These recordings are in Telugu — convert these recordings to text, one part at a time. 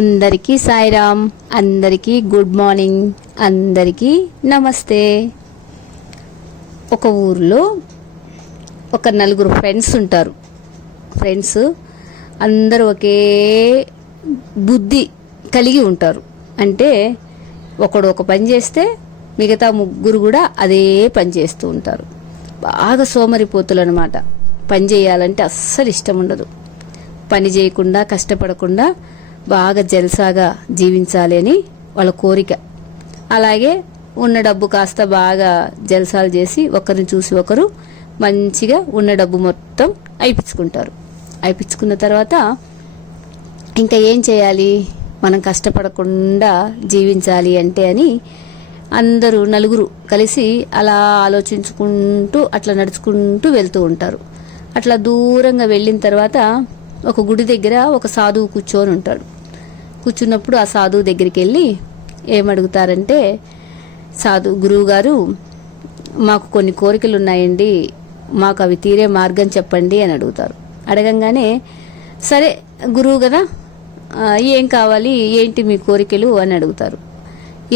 అందరికీ సాయిరామ్, అందరికీ గుడ్ మార్నింగ్, అందరికీ నమస్తే. ఒక ఊర్లో ఒక నలుగురు ఫ్రెండ్స్ ఉంటారు. ఫ్రెండ్స్ అందరూ ఒకే బుద్ధి కలిగి ఉంటారు. అంటే ఒకడు ఒక పని చేస్తే మిగతా ముగ్గురు కూడా అదే పని చేస్తూ ఉంటారు. బాగా సోమరిపోతులు అనమాట. పని చేయాలంటే అస్సలు ఇష్టం ఉండదు. పని చేయకుండా కష్టపడకుండా బాగా జల్సాగా జీవించాలి అని వాళ్ళ కోరిక. అలాగే ఉన్న డబ్బు కాస్త బాగా జల్సాలు చేసి ఒకరిని చూసి ఒకరు మంచిగా ఉన్న డబ్బు మొత్తం అయిపించుకుంటారు. అయిపించుకున్న తర్వాత ఇంకా ఏం చేయాలి, మనం కష్టపడకుండా జీవించాలి అంటే అని అందరూ నలుగురు కలిసి అలా ఆలోచించుకుంటూ అట్లా నడుచుకుంటూ వెళ్తూ ఉంటారు. అట్లా దూరంగా వెళ్ళిన తర్వాత ఒక గుడి దగ్గర ఒక సాధువు కూర్చొని ఉంటాడు. కూర్చున్నప్పుడు ఆ సాధువు దగ్గరికి వెళ్ళి ఏమడుగుతారంటే, గురువు గారు, మాకు కొన్ని కోరికలు ఉన్నాయండి, మాకు అవి తీరే మార్గం చెప్పండి అని అడుగుతారు. అడగంగానే సరే గురువు కదా, ఏం కావాలి, ఏంటి మీ కోరికలు అని అడుగుతారు.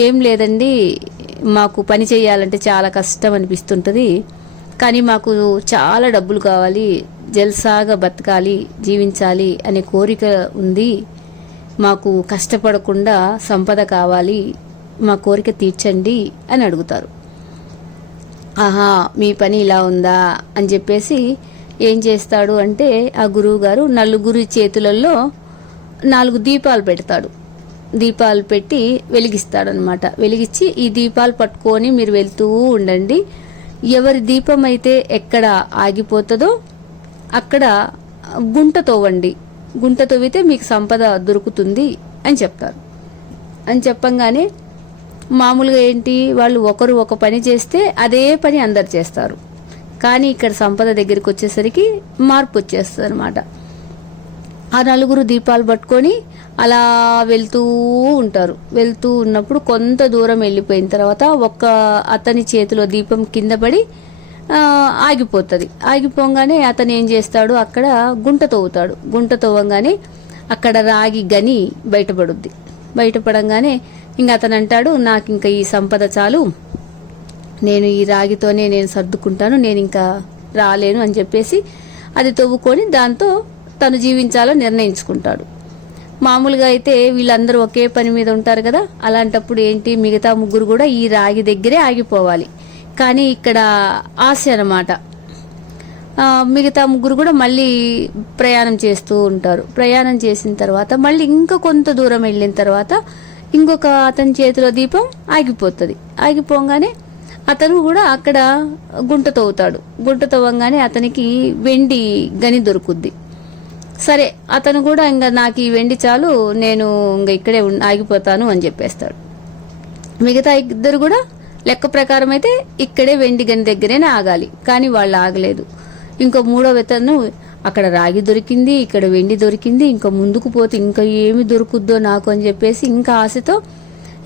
ఏం లేదండి, మాకు పని చేయాలంటే చాలా కష్టం అనిపిస్తుంటుంది, కానీ మాకు చాలా డబ్బులు కావాలి, జల్సాగా బతకాలి, జీవించాలి అనే కోరిక ఉంది, మాకు కష్టపడకుండా సంపద కావాలి, మా కోరిక తీర్చండి అని అడుగుతారు. ఆహా, మీ పని ఇలా ఉందా అని చెప్పేసి ఏం చేస్తాడు అంటే ఆ గురువు గారు నలుగురి చేతులలో 4 దీపాలు పెడతాడు. దీపాలు పెట్టి వెలిగిస్తాడనమాట. వెలిగించి ఈ దీపాలు పట్టుకొని మీరు వెళ్తూ ఉండండి, ఎవరి దీపం అయితే ఎక్కడ ఆగిపోతుందో అక్కడ గుంట తవ్వండి, గుంట తవ్వితే మీకు సంపద దొరుకుతుంది అని చెప్తారు. అని చెప్పంగానే మామూలుగా ఏంటి, వాళ్ళు ఒకరు ఒక పని చేస్తే అదే పని అందరు చేస్తారు. కానీ ఇక్కడ సంపద దగ్గరికి వచ్చేసరికి మార్పు వచ్చేస్తుంది అనమాట. ఆ నలుగురు దీపాలు పట్టుకొని అలా వెళ్తూ ఉంటారు. వెళ్తూ ఉన్నప్పుడు కొంత దూరం వెళ్ళిపోయిన తర్వాత అతని చేతిలో దీపం కింద పడి ఆగిపోతుంది. ఆగిపోగానే అతను ఏం చేస్తాడు, అక్కడ గుంట తవ్వుతాడు. గుంట తవ్వంగానే అక్కడ రాగి గని బయటపడుద్ది. బయటపడంగానే ఇంక అతను అంటాడు, నాకు ఇంకా ఈ సంపద చాలు, నేను ఈ రాగితోనే నేను సర్దుకుంటాను, నేను ఇంకా రాలేను అని చెప్పేసి అది తవ్వుకొని దాంతో తను జీవించాలని నిర్ణయించుకుంటాడు. మామూలుగా అయితే వీళ్ళందరూ ఒకే పని మీద ఉంటారు కదా, అలాంటప్పుడు ఏంటి, మిగతా ముగ్గురు కూడా ఈ రాగి దగ్గరే ఆగిపోవాలి. కానీ ఇక్కడ ఆశ అన్నమాట. మిగతా ముగ్గురు కూడా మళ్ళీ ప్రయాణం చేస్తూ ఉంటారు. ప్రయాణం చేసిన తర్వాత మళ్ళీ ఇంకా కొంత దూరం వెళ్ళిన తర్వాత ఇంకొక అతని చేతిలో దీపం ఆగిపోతుంది. ఆగిపోగానే అతను కూడా అక్కడ గుంట తవ్వుతాడు. గుంట తవ్వంగానే అతనికి వెండి గని దొరుకుద్ది. సరే అతను కూడా ఇంకా నాకు ఈ వెండి చాలు, నేను ఇంకా ఇక్కడే ఆగిపోతాను అని చెప్పేస్తాడు. మిగతా ఇద్దరు కూడా లెక్క ప్రకారం అయితే ఇక్కడే వెండి గని దగ్గరేనే ఆగాలి, కానీ వాళ్ళు ఆగలేదు. ఇంకో మూడవ అతను అక్కడ రాగి దొరికింది, ఇక్కడ వెండి దొరికింది, ఇంకా ముందుకు పోతే ఇంకా ఏమి దొరుకుద్దో నాకు అని చెప్పేసి ఇంకా ఆశతో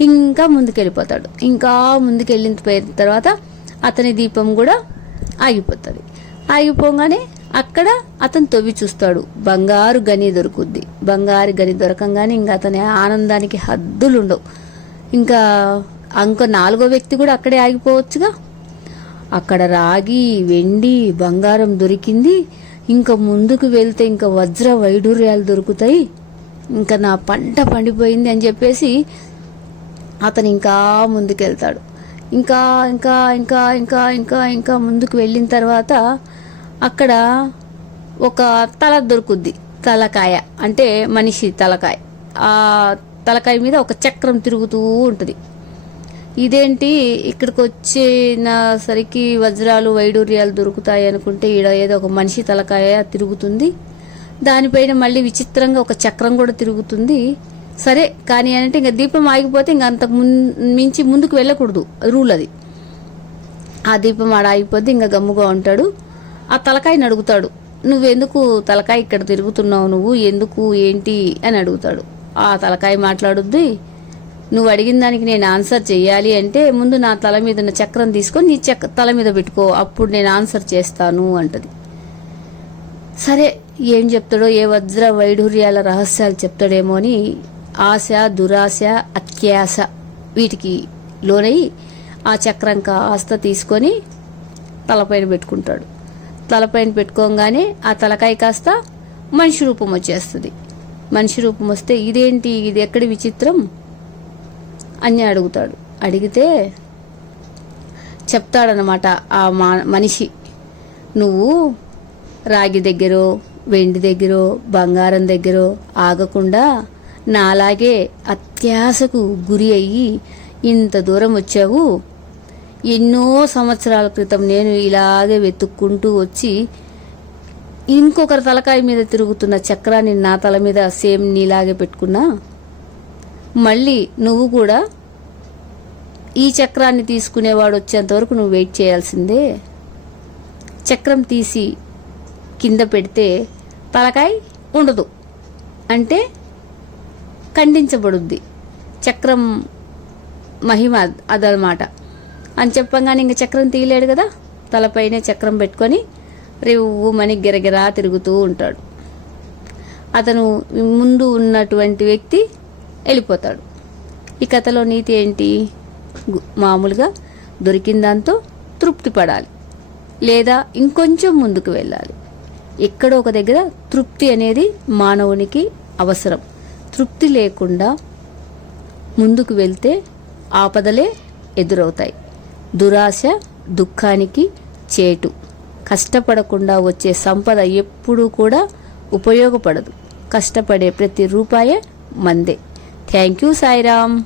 ఇంకా ముందుకెళ్ళిపోతాడు. ఇంకా ముందుకెళ్ళిన తర్వాత అతని దీపం కూడా ఆగిపోతుంది. ఆగిపోగానే అక్కడ అతను తవ్వి చూస్తాడు, బంగారు గని దొరుకుద్ది. బంగారు గని దొరకంగానే ఇంకా అతని ఆనందానికి హద్దులుండవు. ఇంకా ఇంకో 4వ వ్యక్తి కూడా అక్కడే ఆగిపోవచ్చుగా. అక్కడ రాగి, వెండి, బంగారం దొరికింది, ఇంకా ముందుకు వెళ్తే ఇంకా వజ్ర వైడూర్యాలు దొరుకుతాయి, ఇంకా నా పంట పండిపోయింది అని చెప్పేసి అతను ఇంకా ముందుకెళ్తాడు. ఇంకా ఇంకా ఇంకా ఇంకా ఇంకా ఇంకా ముందుకు వెళ్ళిన తర్వాత అక్కడ ఒక తల దొరుకుద్ది. తలకాయ అంటే మనిషి తలకాయ. ఆ తలకాయ మీద ఒక చక్రం తిరుగుతూ ఉంటుంది. ఇదేంటి, ఇక్కడికి వచ్చిన సరికి వజ్రాలు వైడూర్యాలు దొరుకుతాయి అనుకుంటే ఈడ ఏదో ఒక మనిషి తలకాయ తిరుగుతుంది, దానిపైన మళ్ళీ విచిత్రంగా ఒక చక్రం కూడా తిరుగుతుంది. సరే కానీ అంటే ఇంకా దీపం ఆగిపోతే ఇంకా అంతకు మించి ముందుకు వెళ్ళకూడదు, రూల్ అది. ఆ దీపం ఆడ ఆగిపోతే ఇంకా గమ్ముగా ఉంటాడు. ఆ తలకాయని అడుగుతాడు, నువ్వెందుకు తలకాయ ఇక్కడ తిరుగుతున్నావు, నువ్వు ఎందుకు ఏంటి అని అడుగుతాడు. ఆ తలకాయ మాట్లాడుద్ది, నువ్వు అడిగిన దానికి నేను ఆన్సర్ చెయ్యాలి అంటే ముందు నా తల మీద ఉన్న చక్రం తీసుకొని నీ తల మీద పెట్టుకో, అప్పుడు నేను ఆన్సర్ చేస్తాను అంటది. సరే ఏం చెప్తాడో, ఏ వజ్ర వైఢూర్యాల రహస్యాలు చెప్తాడేమో అని ఆశ, దురాశ, అత్యాశ వీటికి లోనై ఆ చక్రం కాస్త తీసుకొని తలపైన పెట్టుకుంటాడు. తలపైన పెట్టుకోగానే ఆ తలకాయ కాస్త మనిషి రూపం వచ్చేస్తుంది. మనిషి రూపం వస్తే ఇదేంటి, ఇది ఎక్కడి విచిత్రం అని అడుగుతాడు. అడిగితే చెప్తాడనమాట ఆ మనిషి, నువ్వు రాగి దగ్గరో, వెండి దగ్గరో, బంగారం దగ్గరో ఆగకుండా నాలాగే అత్యాశకు గురి అయ్యి ఇంత దూరం వచ్చావు. ఎన్నో సంవత్సరాల క్రితం నేను ఇలాగే వెతుక్కుంటూ వచ్చి ఇంకొకరి తలకాయ మీద తిరుగుతున్న చక్రాన్ని నా తల మీద సేమ్ నీలాగే పెట్టుకున్నా. మళ్ళీ నువ్వు కూడా ఈ చక్రాన్ని తీసుకునేవాడు వచ్చేంత వరకు నువ్వు వెయిట్ చేయాల్సిందే. చక్రం తీసి కింద పెడితే తలకాయ ఉండదు, అంటే ఖండించబడుద్ది. చక్రం మహిమ అదనమాట అని చెప్పంగానే ఇంక చక్రం తీయలేడు కదా, తలపైనే చక్రం పెట్టుకొని రివ్వుమని గిరగిరా తిరుగుతూ ఉంటాడు. అతను ముందు ఉన్నటువంటి వ్యక్తి వెళ్ళిపోతాడు. ఈ కథలో నీతి ఏంటి? మామూలుగా దొరికిన దాంతో తృప్తి పడాలి, లేదా ఇంకొంచెం ముందుకు వెళ్ళాలి. ఎక్కడో ఒక దగ్గర తృప్తి అనేది మానవునికి అవసరం. తృప్తి లేకుండా ముందుకు వెళ్తే ఆపదలే ఎదురవుతాయి. దురాశ దుఃఖానికి చేటు. కష్టపడకుండా వచ్చే సంపద ఎప్పుడూ కూడా ఉపయోగపడదు. కష్టపడే ప్రతి రూపాయే మందే. Thank you Sairam.